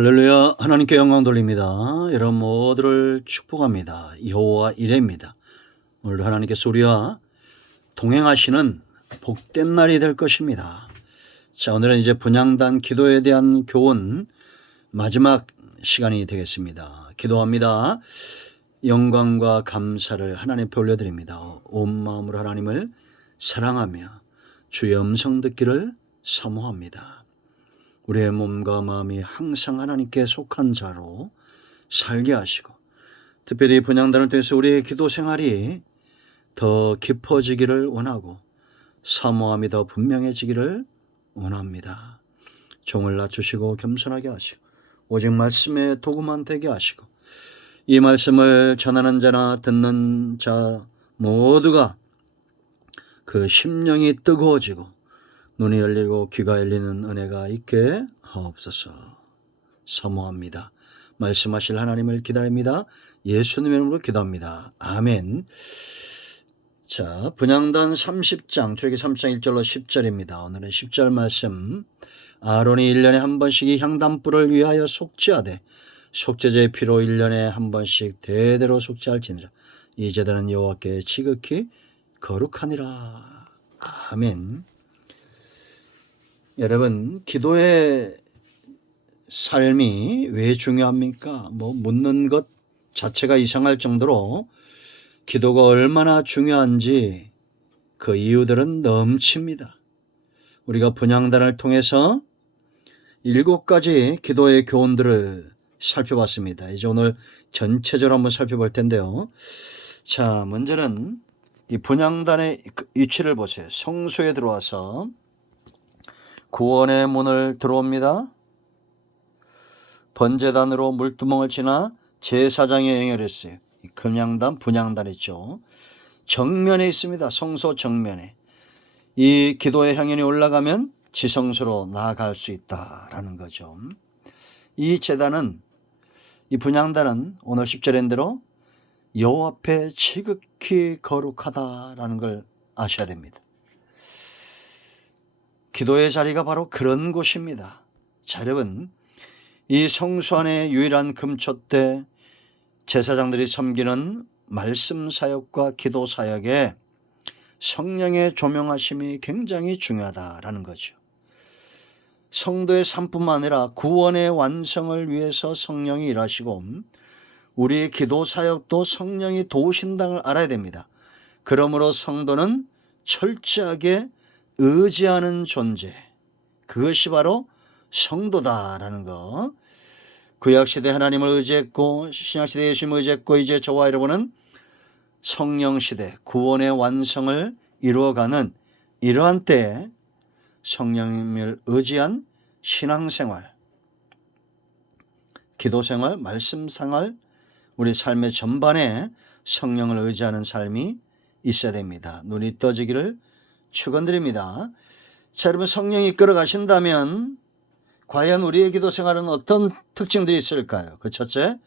할렐루야. 하나님께 영광 돌립니다. 여러분 모두를 축복합니다. 여호와 이레입니다. 오늘도 하나님께서 우리와 동행하시는 복된 날이 될 것입니다. 자, 오늘은 이제 분향단 기도에 대한 교훈 마지막 시간이 되겠습니다. 기도합니다. 영광과 감사를 하나님 앞에 올려드립니다. 온 마음으로 하나님을 사랑하며 주의 음성 듣기를 사모합니다. 우리의 몸과 마음이 항상 하나님께 속한 자로 살게 하시고, 특별히 분향단을 통해서 우리의 기도 생활이 더 깊어지기를 원하고 사모함이 더 분명해지기를 원합니다. 종을 낮추시고 겸손하게 하시고 오직 말씀의 도구만 되게 하시고, 이 말씀을 전하는 자나 듣는 자 모두가 그 심령이 뜨거워지고 눈이 열리고 귀가 열리는 은혜가 있게 하옵소서. 사모합니다. 말씀하실 하나님을 기다립니다. 예수님의 이름으로 기도합니다. 아멘. 자, 분향단 30장, 출애굽기 3장 1절로 10절입니다. 오늘은 10절 말씀. 아론이 1년에 한 번씩 이 향단불을 위하여 속죄하되 속죄제의 피로 1년에 한 번씩 대대로 속죄할지니라. 이 제단은 여호와께 지극히 거룩하니라. 아멘. 여러분, 기도의 삶이 왜 중요합니까? 묻는 것 자체가 이상할 정도로 기도가 얼마나 중요한지 그 이유들은 넘칩니다. 우리가 분향단을 통해서 7가지 기도의 교훈들을 살펴봤습니다. 이제 오늘 전체적으로 한번 살펴볼 텐데요. 자, 먼저는 이 분향단의 위치를 보세요. 성소에 들어와서 구원의 문을 들어옵니다. 번제단으로 물두멍을 지나 제사장에 연결했어요. 금향단, 분향단 있죠. 정면에 있습니다. 성소 정면에. 이 기도의 향연이 올라가면 지성소로 나아갈 수 있다라는 거죠. 이 제단은, 이 분향단은 오늘 10절인 대로 여호와 앞에 지극히 거룩하다라는 걸 아셔야 됩니다. 기도의 자리가 바로 그런 곳입니다. 자, 여러분, 이 성소 안의 유일한 금촛대, 제사장들이 섬기는 말씀 사역과 기도 사역에 성령의 조명하심이 굉장히 중요하다라는 거죠. 성도의 삶뿐만 아니라 구원의 완성을 위해서 성령이 일하시고 우리의 기도 사역도 성령이 도우신다는 걸 알아야 됩니다. 그러므로 성도는 철저하게 의지하는 존재, 그것이 바로 성도다라는 거. 구약시대 하나님을 의지했고 신약시대 예수님을 의지했고 이제 저와 여러분은 성령시대 구원의 완성을 이루어가는 이러한 때에 성령님을 의지한 신앙생활, 기도생활, 말씀생활, 우리 삶의 전반에 성령을 의지하는 삶이 있어야 됩니다. 눈이 떠지기를 축원드립니다. 자, 여러분, 성령이 이끌어 가신다면 과연 우리의 기도 생활은 어떤 특징들이 있을까요? 그 첫째,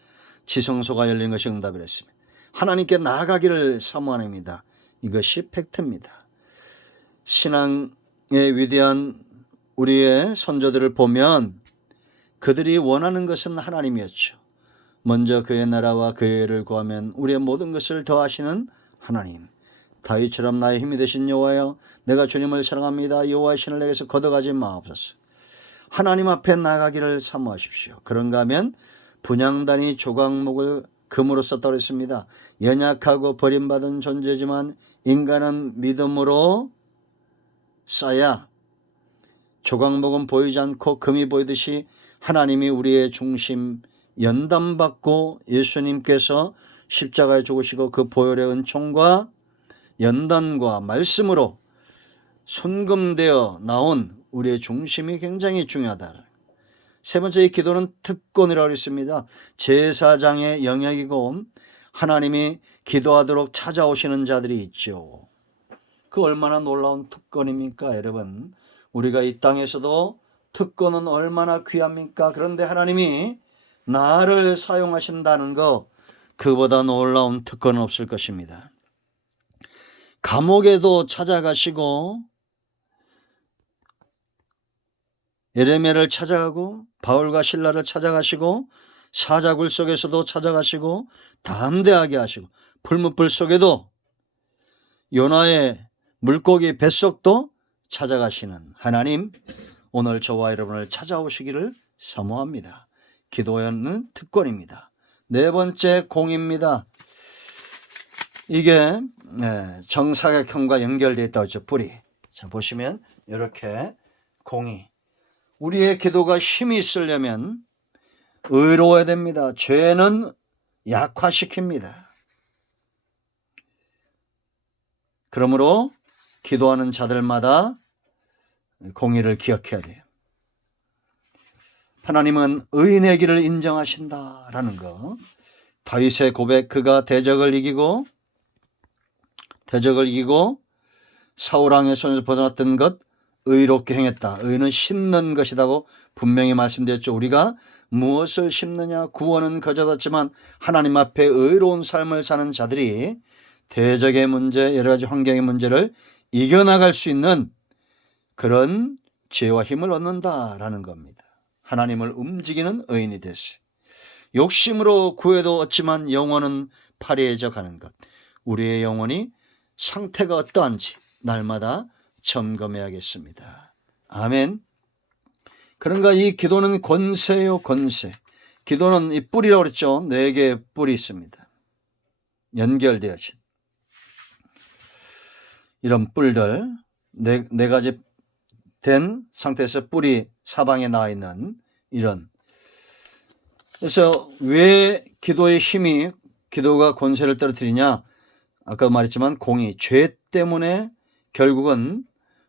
지성소가 열리는 것이 응답이라 했습니다. 하나님께 나아가기를 사모합니다. 이것이 팩트입니다. 신앙의 위대한 우리의 선조들을 보면 그들이 원하는 것은 하나님이었죠. 먼저 그의 나라와 그의 의를 구하면 우리의 모든 것을 더하시는 하나님. 다윗처럼 나의 힘이 되신 여호와여, 내가 주님을 사랑합니다. 여호와의 신을 내게서 걷어가지 마옵소서. 하나님 앞에 나가기를 사모하십시오. 그런가 하면 분향단이 조각목을 금으로 썼다고 했습니다. 연약하고 버림받은 존재지만 인간은 믿음으로 쌓야 조각목은 보이지 않고 금이 보이듯이 하나님이 우리의 중심, 연단받고 예수님께서 십자가에 죽으시고 그 보혈의 은총과 연단과 말씀으로 순금되어 나온 우리의 중심이 굉장히 중요하다. 세 번째, 이 기도는 특권이라고 했습니다. 제사장의 영역이고 하나님이 기도하도록 찾아오시는 자들이 있죠. 그 얼마나 놀라운 특권입니까, 여러분? 우리가 이 땅에서도 특권은 얼마나 귀합니까? 그런데 하나님이 나를 사용하신다는 거, 그보다 놀라운 특권은 없을 것입니다. 감옥에도 찾아가시고 예레미야를 찾아가고 바울과 실라를 찾아가시고 사자굴 속에서도 찾아가시고 담대하게 하시고 풀무불 속에도 요나의 물고기 뱃속도 찾아가시는 하나님, 오늘 저와 여러분을 찾아오시기를 사모합니다. 기도하는 특권입니다. 네 번째 공입니다. 이게 정사각형과 연결되어 있다고 했죠. 뿌리. 자, 보시면 이렇게 공이, 우리의 기도가 힘이 있으려면 의로워야 됩니다. 죄는 약화시킵니다. 그러므로 기도하는 자들마다 공의를 기억해야 돼요. 하나님은 의인의 길을 인정하신다라는 거. 다윗의 고백, 그가 대적을 이기고 사울 왕의 손에서 벗어났던 것 의롭게 행했다. 의는 심는 것이라고 분명히 말씀드렸죠. 우리가 무엇을 심느냐, 구원은 거저받지만 하나님 앞에 의로운 삶을 사는 자들이 대적의 문제, 여러 가지 환경의 문제를 이겨나갈 수 있는 그런 지혜와 힘을 얻는다라는 겁니다. 하나님을 움직이는 의인이 됐어요. 욕심으로 구해도 얻지만 영혼은 파리해져 가는 것. 우리의 영혼이 상태가 어떠한지 날마다 점검해야겠습니다. 아멘. 그런가 이 기도는 권세요, 권세. 기도는 이 뿌리라고 그랬죠. 4개의 뿔이 있습니다. 연결되어진 이런 뿔들, 네 가지 된 상태에서 뿔이 사방에 나와 있는 이런. 그래서 왜 기도의 힘이, 기도가 권세를 떨어뜨리냐? 아까 말했지만 공이, 죄 때문에 결국은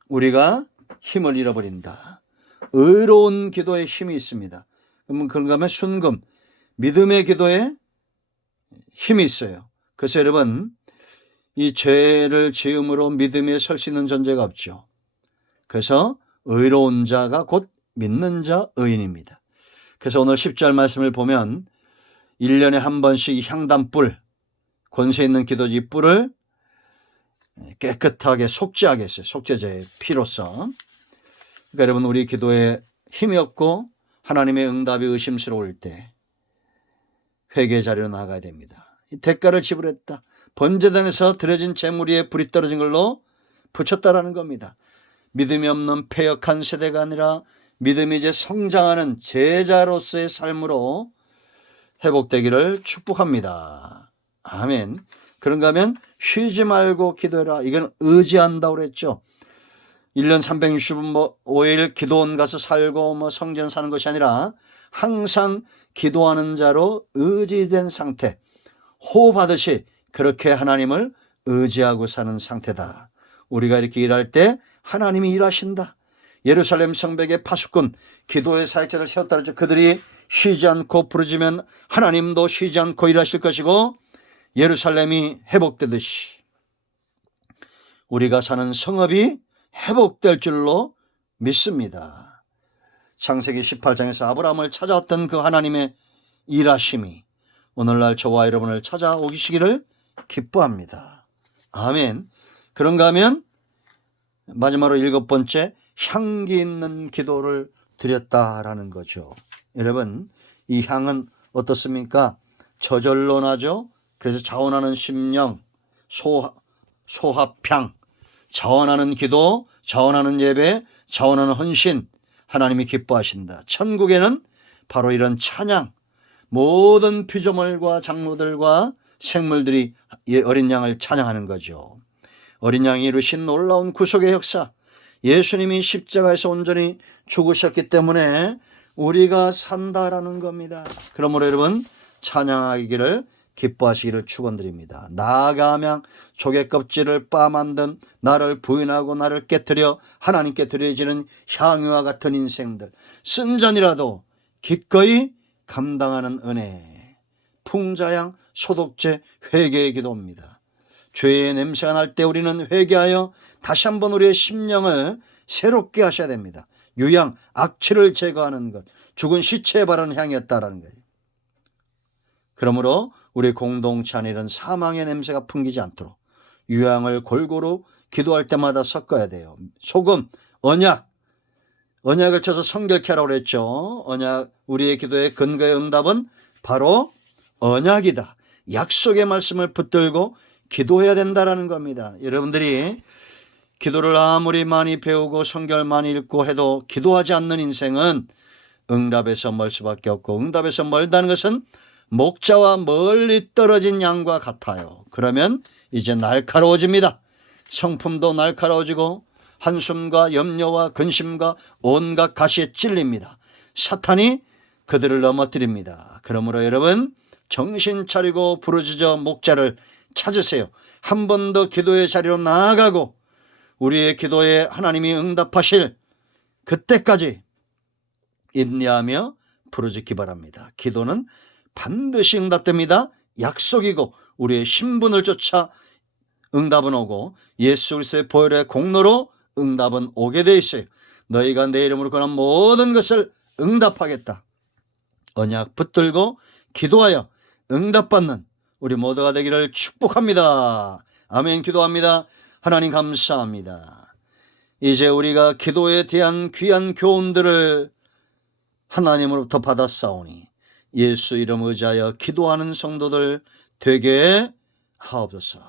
우리가 힘을 잃어버린다. 의로운 기도에 힘이 있습니다. 그러면 그런가 하면 순금, 믿음의 기도에 힘이 있어요. 그래서 여러분, 이 죄를 지음으로 믿음에 설 수 있는 존재가 없죠. 그래서 의로운 자가 곧 믿는 자 의인입니다. 그래서 오늘 10절 말씀을 보면 1년에 한 번씩 향단뿔, 권세 있는 기도지 뿔을 깨끗하게 속죄하게 했어요. 속죄제의 피로서. 그러니까 여러분, 우리 기도에 힘이 없고 하나님의 응답이 의심스러울 때 회개 자리로 나가야 됩니다. 이 대가를 지불했다. 번제단에서 드려진 제물 위에 불이 떨어진 걸로 붙였다라는 겁니다. 믿음이 없는 패역한 세대가 아니라 믿음이 이제 성장하는 제자로서의 삶으로 회복되기를 축복합니다. 아멘. 그런가 하면 쉬지 말고 기도해라. 이건 의지한다고 그랬죠. 1년 365일 기도원 가서 살고 성전 사는 것이 아니라 항상 기도하는 자로 의지된 상태, 호흡하듯이 그렇게 하나님을 의지하고 사는 상태다. 우리가 이렇게 일할 때 하나님이 일하신다. 예루살렘 성벽에 파수꾼, 기도의 사역자를 세웠다 그랬죠. 그들이 쉬지 않고 부르짖으면 하나님도 쉬지 않고 일하실 것이고 예루살렘이 회복되듯이 우리가 사는 성읍이 회복될 줄로 믿습니다. 창세기 18장에서 아브라함을 찾아왔던 그 하나님의 일하심이 오늘날 저와 여러분을 찾아오시기를 기뻐합니다. 아멘. 그런가 하면 마지막으로 7번째, 향기 있는 기도를 드렸다라는 거죠. 여러분, 이 향은 어떻습니까? 저절로 나죠. 그래서 자원하는 심령, 소합향, 자원하는 기도, 자원하는 예배, 자원하는 헌신, 하나님이 기뻐하신다. 천국에는 바로 이런 찬양, 모든 피조물과 작물들과 생물들이 어린 양을 찬양하는 거죠. 어린 양이 이루신 놀라운 구속의 역사, 예수님이 십자가에서 온전히 죽으셨기 때문에 우리가 산다라는 겁니다. 그러므로 여러분, 찬양하기를 기뻐하시기를 축원드립니다. 나아가면 조개 껍질을 빠 만든 나를 부인하고 나를 깨뜨려 하나님께 드려지는 향유와 같은 인생들, 쓴 잔이라도 기꺼이 감당하는 은혜, 풍자양 소독제 회개의 기도입니다. 죄의 냄새가 날 때 우리는 회개하여 다시 한번 우리의 심령을 새롭게 하셔야 됩니다. 유양, 악취를 제거하는 것, 죽은 시체에 바르는 향이었다라는 거예요. 그러므로 우리 공동체 안에 이런 사망의 냄새가 풍기지 않도록 유향을 골고루 기도할 때마다 섞어야 돼요. 소금, 언약, 언약을 쳐서 성결케 하라고 그랬죠. 언약, 우리의 기도의 근거의 응답은 바로 언약이다. 약속의 말씀을 붙들고 기도해야 된다라는 겁니다. 여러분들이 기도를 아무리 많이 배우고 성경 많이 읽고 해도 기도하지 않는 인생은 응답에서 멀 수밖에 없고, 응답에서 멀다는 것은 목자와 멀리 떨어진 양과 같아요. 그러면 이제 날카로워집니다. 성품도 날카로워지고 한숨과 염려와 근심과 온갖 가시에 찔립니다. 사탄이 그들을 넘어뜨립니다. 그러므로 여러분, 정신 차리고 부르짖어 목자를 찾으세요. 한 번 더 기도의 자리로 나아가고 우리의 기도에 하나님이 응답하실 그때까지 인내하며 부르짖기 바랍니다. 기도는 반드시 응답됩니다. 약속이고 우리의 신분을 쫓아 응답은 오고 예수 그리스도의 보혈의 공로로 응답은 오게 돼 있어요. 너희가 내 이름으로 구하는 모든 것을 응답하겠다. 언약 붙들고 기도하여 응답받는 우리 모두가 되기를 축복합니다. 아멘. 기도합니다. 하나님 감사합니다. 이제 우리가 기도에 대한 귀한 교훈들을 하나님으로부터 받았사오니 예수 이름 의지하여 기도하는 성도들 되게 하옵소서.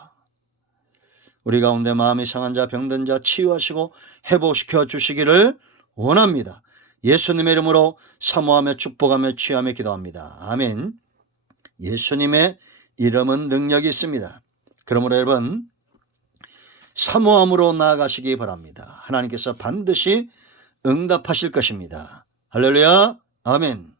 우리 가운데 마음이 상한 자, 병든 자 치유하시고 회복시켜 주시기를 원합니다. 예수님의 이름으로 사모하며 축복하며 취하며 기도합니다. 아멘. 예수님의 이름은 능력이 있습니다. 그러므로 여러분, 사모함으로 나아가시기 바랍니다. 하나님께서 반드시 응답하실 것입니다. 할렐루야. 아멘.